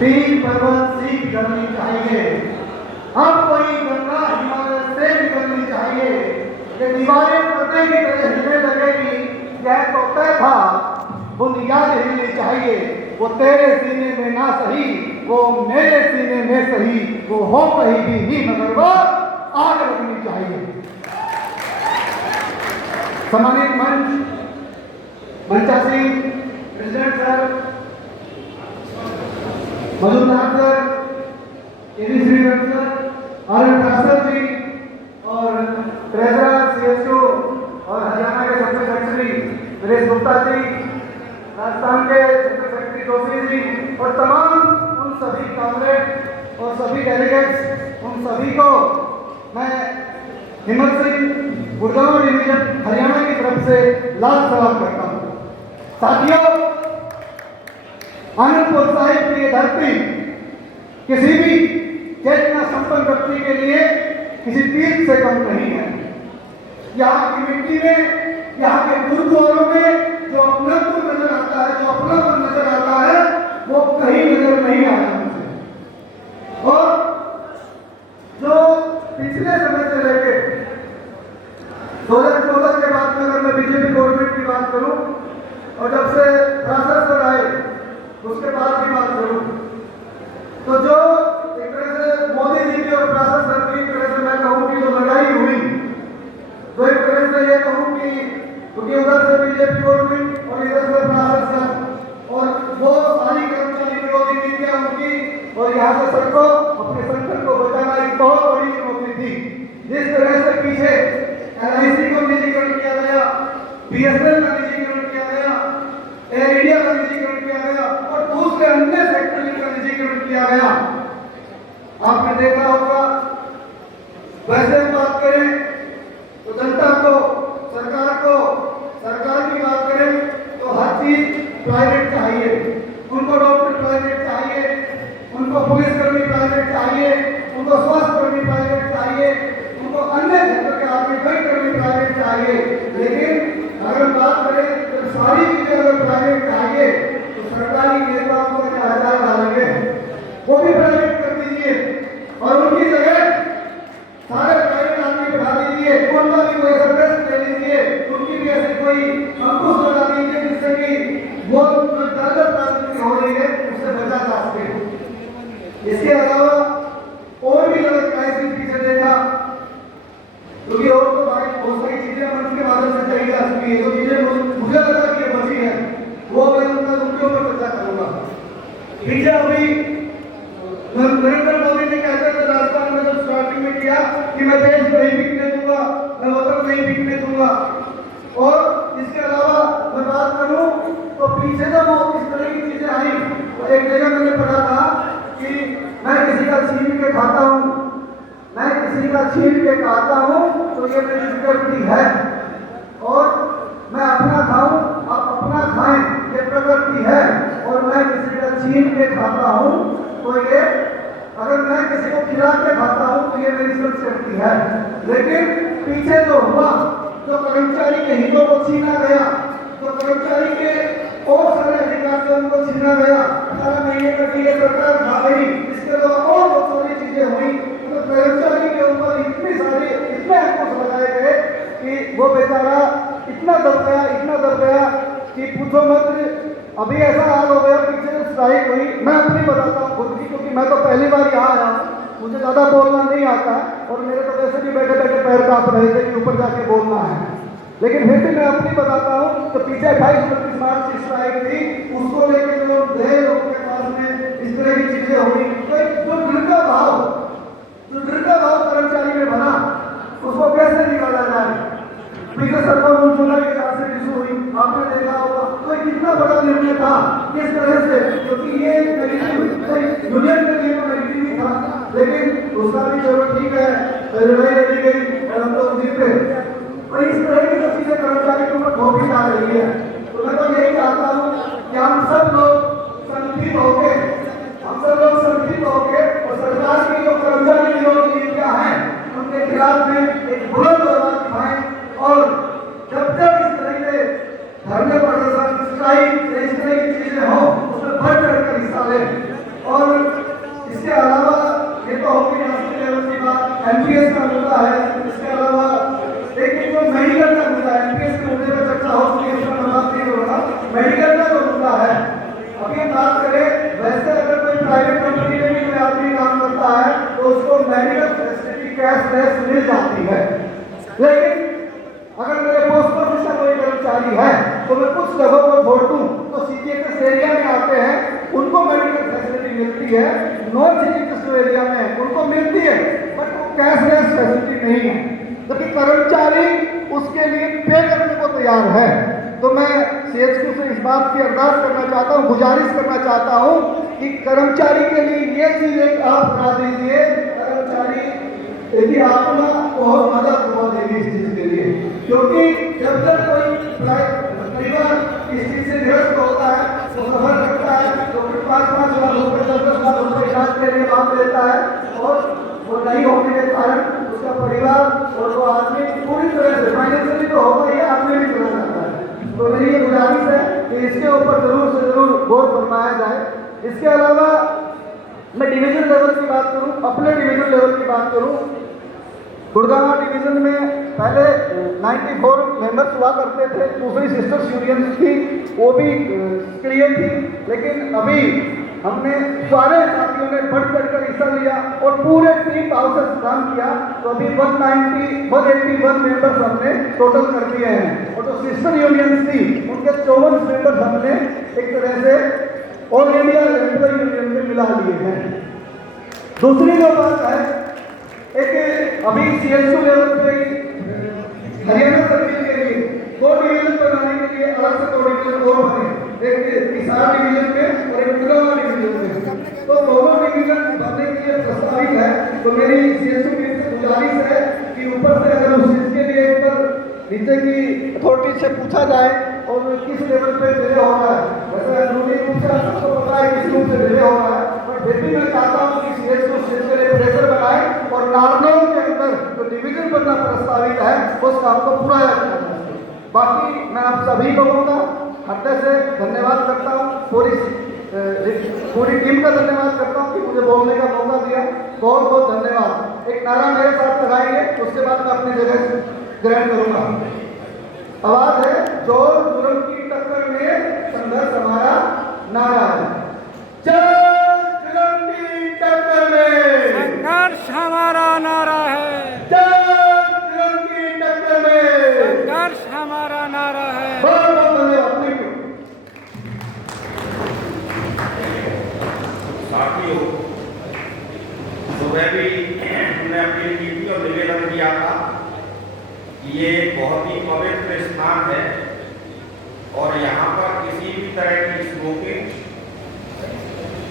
तीन पर्वत सीख करनी चाहिए। अब कोई गंगा हिमालय से निकलनी चाहिए। ये दीवारें पत्ते की तरह हिलने लगेगी, यह तो तय था। बुनियाद हिलनी चाहिए, वो तेरे सीने में ना सही, वो मेरे सीने में सही, वो हो कहीं भी नहीं मगर वो आग लगनी चाहिए। सम्मानित मंचासी प्रेसिडेंट सर, मजूमदार सर, केवी श्रीधर सर, आर.एन. ठाकर जी और ट्रेजरर सीएसओ और हरियाणा के सबसे सेक्रेटरी नरेश गुप्ता जी, राजस्थान के सबसे सेक्रेटरी जोशी जी और तमाम उन सभी कॉमरेड और सभी डेलीगेट्स, उन सभी को मैं हिम्मत सिंह गुड़गांव डिवीजन हरियाणा की तरफ से लाल सलाम करता हूँ। साथियों, आनंदपुर साहिब की धरती किसी भी चेतना संपन्न व्यक्ति के लिए किसी तीर्थ से कम नहीं है। यहाँ की मिट्टी में, यहाँ के गुरुद्वारों में जो अपनापन नजर आता है, जो अपनापन नजर आता है, वो कहीं नजर नहीं आता मुझे। और जो पिछले समय से लेके 2014 के बाद में अगर मैं बीजेपी गवर्नमेंट की बात करूं और जब से राजस्व आए उसके बाद की बात करूं, तो जो एक तरह से मोदी जी की और प्रशासन की तरह से मैं कहूं कि जो लड़ाई हुई, तो एक तरह से ये कहूं कि क्योंकि उधर से बीजेपी गवर्नमेंट और इधर से प्रशासन और वो सारी कर्मचारी विरोधी नीतियां उनकी, और यहाँ से सबको अपने संगठन को बचाना एक बहुत बड़ी चुनौती थी। जिस तरह से पीछे LIC को निजीकरण किया गया, BSNL का निजीकरण किया गया, एयर इंडिया का निजीकरण किया गया और दूसरे अन्य सेक्टर का निजीकरण किया गया, आपने देखा होगा। वैसे हम बात करें तो जनता को, सरकार की बात करें तो हर चीज प्राइवेट चाहिए। उनको डॉक्टर प्राइवेट चाहिए, उनको पुलिसकर्मी प्राइवेट चाहिए, उनको स्वास्थ्य कर्मी प्राइवेट चाहिए, उनको अन्य क्षेत्र के आदमी कई कर्मी प्राइवेट चाहिए। लेकिन अगर हम बात करें तो सारी चीजें अगर प्राइवेट चाहिए तो सरकारी नेताओं को क्या हजार डालेंगे, वो भी प्राइवेट कर दीजिए और उनकी जगह सारे प्राइवेट आदमी बिठा दीजिए, उनका भी कोई सर्विस ले लीजिए, उनकी भी ऐसे कोई अंकुश लगा दीजिए जिससे कि वो जो दर्द प्राप्ति हो रही है उससे बचा जा सके। इसके अलावा और भी अगर क्राइसिस पीछे देखा, क्योंकि और तो बाकी बहुत सारी चीजें मंच के माध्यम से कही जा चुकी है, जो चीजें मुझे लगा कि बची है वो मैं उनके ऊपर चर्चा करूंगा। पीछे अभी नरेंद्र मोदी ने कहते थे राजस्थान में जब स्टार्टिंग में किया कि मैं देश नहीं बिकने दूंगा, मैं वतन नहीं बिकने दूंगा। और इसके अलावा मैं बात करूं तो पीछे जब वो इस तरह की चीजें आई, तो एक जगह मैंने पढ़ा था कि मैं किसी का छीन के खाता हूं, मैं किसी का छीन के खाता हूं तो ये मेरी प्रकृति है, और मैं अपना खाऊं आप अपना खाएं ये प्रकृति है, और मैं किसी का छीन के खाता हूं तो ये, अगर मैं किसी को खिला के खाता हूं तो ये मेरी संस्कृति है। लेकिन पीछे जो हुआ, जो कर्मचारी के हितों को छीना गया, जो कर्मचारी के और सारे अधिकार से उनको छीना गया, 18 महीने तक ये सरकार खा गई, इसके अलावा और बहुत सारी चीजें हुई, तो कर्मचारी के ऊपर इतने अंकुश लगाए गए कि वो बेचारा इतना दब गया कि पूछो मत। अभी ऐसा हाल हो गया, पीछे स्ट्राइक हुई, मैं अपनी बताता हूँ खुद की, क्योंकि मैं तो पहली बार यहाँ आया हूँ, मुझे ज़्यादा बोलना नहीं आता है और मेरे तो वैसे भी बैठे बैठे पैर कांप रहे थे कि ऊपर जाके बोलना है, लेकिन फिर भी मैं अपनी बताता हूँ। तो पीछे 28-29 मार्च की स्ट्राइक थी, उसको लेकर जो ढेर लोगों के पास में इस तरह की चीजें हुई, तो जो डर का भाव कर्मचारी में बना, उसको कैसे निकाला जाए। पीछे सरकार जुलाई के साथ से इशू हुई, आपने देखा होगा, तो कितना बड़ा निर्णय था किस तरह से, क्योंकि ये यूनियन के लिए नेगेटिव ही था, लेकिन उसका भी चलो ठीक है, लड़ाई लड़ी गई और हम लोग जीते। और इस तरह की जो चीजें कर्मचारी के ऊपर धोखी आ रही है, तो मैं तो यही चाहता हूँ कि हम सब लोग संगठित होके और सरकार की जो कर्मचारी विरोधी नीतियां हैं उनके खिलाफ में एक बुलंद आवाज उठाएं, और जब तक इस तरह के धरने प्रदर्शन स्ट्राइक इस तरह की चीजें हो उसमें बढ़ चढ़ कर हिस्सा लें। और फैसिलिटी है नॉन सिटी एरिया में उनको मिलती है, बट वो कैशलेस फैसिलिटी नहीं है, जबकि कर्मचारी उसके लिए पे करने को तैयार है। तो मैं सीएचक्यू से इस बात की अरदास करना चाहता हूँ, गुजारिश करना चाहता हूँ कि कर्मचारी के लिए ये चीज एक आप करा दीजिए, कर्मचारी यदि आत्मा बहुत मदद हुआ देगी इस चीज के लिए, क्योंकि जब तक कोई परिवार इस चीज से ग्रस्त होता है, वो सफर करता है, तो 5-5 लाख रुपए 10-10 लाख रुपए इलाज के लिए मांग लेता है, और वो नहीं होने के कारण उसका परिवार और वो आदमी पूरी तरह से फाइनेंशियली तो होगा ही, आदमी भी चला जाता है। तो मेरी ये गुजारिश है कि इसके ऊपर जरूर से जरूर गौर फरमाया जाए। इसके अलावा मैं डिवीजन लेवल की बात करूं, अपने डिवीजन लेवल की बात करूं, गुड़गांव डिवीजन में पहले 94 मेंबर्स हुआ करते थे, दूसरी सिस्टर्स यूनियन थी, वो भी क्लियर थी, लेकिन अभी हमने सारे साथियों ने बढ़ चढ़कर हिस्सा लिया और पूरे 3 हाउसेस काम किया, तो अभी 181 मेंबर्स हमने टोटल कर दिए हैं, और जो सिस्टर यूनियंस थी उनके 54 मेंबर्स हमने एक तरह से ऑल इंडिया एम्प्लॉय यूनियन में मिला लिए हैं। दूसरी जो बात है, एक अभी सीएचयू लेवल पे हरियाणा सर्किल के लिए 2 डिवीजन बनाने के लिए अलग से 2 डिवीजन और बने, एक किसान डिवीजन में और एक गुड़गांव डिवीजन में, तो दोनों डिवीजन बनने के लिए प्रस्तावित है। तो मेरी सीएचयू टीम से गुजारिश है कि ऊपर से अगर उस चीज के लिए एक बार नीचे की अथॉरिटी से पूछा जाए और किस लेवल पे डिले हो रहा है, वैसे रूटीन रूप से सबको पता है किस रूप से डिले हो रहा है, पर फिर भी मैं चाहता हूँ कि सीएचयू के लिए प्रेशर बनाए और नारनौल के अंदर जो डिवीजन बनना प्रस्तावित है उस काम को पूरा किया जाए। बाकी मैं आप सभी लोगों का हृदय से धन्यवाद करता हूँ, पूरी टीम का धन्यवाद करता हूँ कि मुझे बोलने का मौका दिया, बहुत बहुत धन्यवाद। एक नारा मेरे साथ लगाएंगे, उसके बाद मैं अपनी जगह ग्रहण करूंगा। आवाज है, जोर जुर्म की टक्कर में संघर्ष हमारा नारा है, जोर जुर्म की टक्कर में संघर्ष हमारा नारा है, जोर जुर्म की टक्कर में संघर्ष हमारा नारा है। बहुत बहुत धन्यवाद। Thank you. साथियों, सुबह भी हमने अपील की थी और निवेदन किया था कि ये बहुत ही पवित्र स्थान है